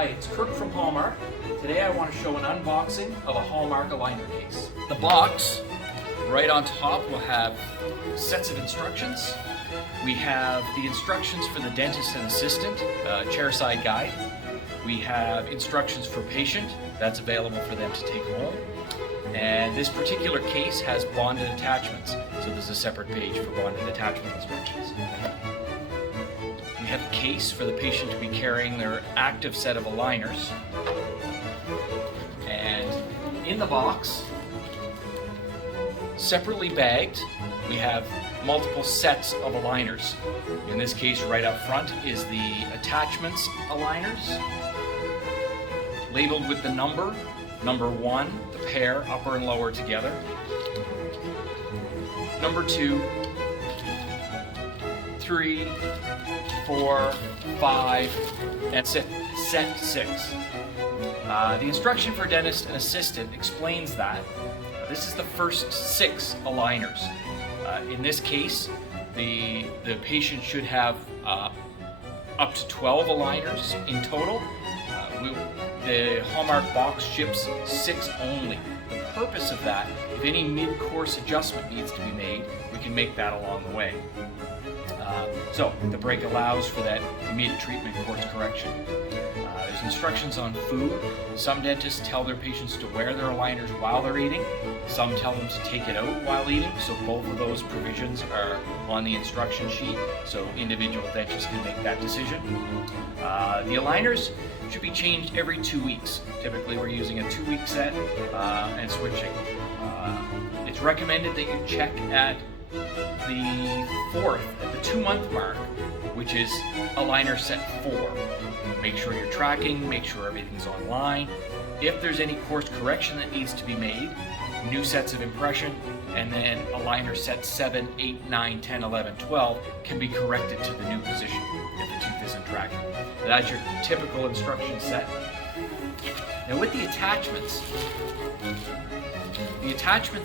Hi, it's Kirk from Hallmark. Today I want to show an unboxing of a Hallmark aligner case. The box, right on top, will have sets of instructions. We have the instructions for the dentist and assistant, chairside guide. We have instructions for patient, that's available for them to take home. And this particular case has bonded attachments, so there's a separate page for bonded attachment instructions. We have a case for the patient to be carrying their active set of aligners. And in the box, separately bagged, we have multiple sets of aligners. In this case, right up front is the attachments aligners, labeled with the number 1, the pair, upper and lower together. Number 2, 3, 4, 5, and set 6. The instruction for dentist and assistant explains that this is the first 6 aligners. In this case, the patient should have up to 12 aligners in total. The Hallmark box ships 6 only. The purpose of that, if any mid-course adjustment needs to be made, we can make that along the way. So the break allows for that mid-treatment course correction. There's instructions on food. Some dentists tell their patients to wear their aligners while they're eating. Some tell them to take it out while eating, so both of those provisions are on the instruction sheet, so individual dentists can make that decision. The aligners should be changed every 2 weeks. Typically we're using a 2-week set and switching. It's recommended that you check at the 4th, at the 2-month mark, which is aligner set 4. Make sure you're tracking, make sure everything's online. If there's any course correction that needs to be made, new sets of impression, and then aligner set 7, 8, 9, 10, 11, 12 can be corrected to the new position if the tooth isn't tracking. That's your typical instruction set. Now with the attachment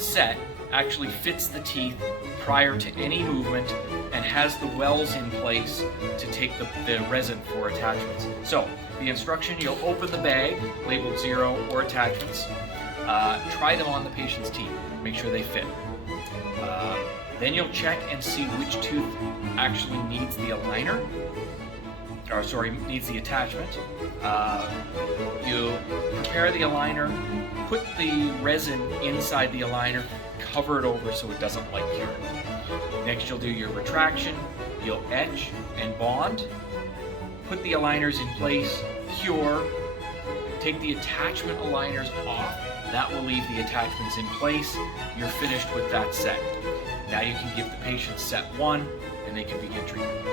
set actually fits the teeth prior to any movement and has the wells in place to take the resin for attachments. So the instruction, you'll open the bag labeled 0 or attachments, try them on the patient's teeth, make sure they fit. Then you'll check and see which tooth actually needs the aligner, or sorry, needs the attachment. You prepare the aligner, put the resin inside the aligner, cover it over so it doesn't light cure. Next you'll do your retraction, you'll etch and bond, put the aligners in place, cure, take the attachment aligners off, that will leave the attachments in place, you're finished with that set. Now you can give the patient set 1 and they can begin treatment.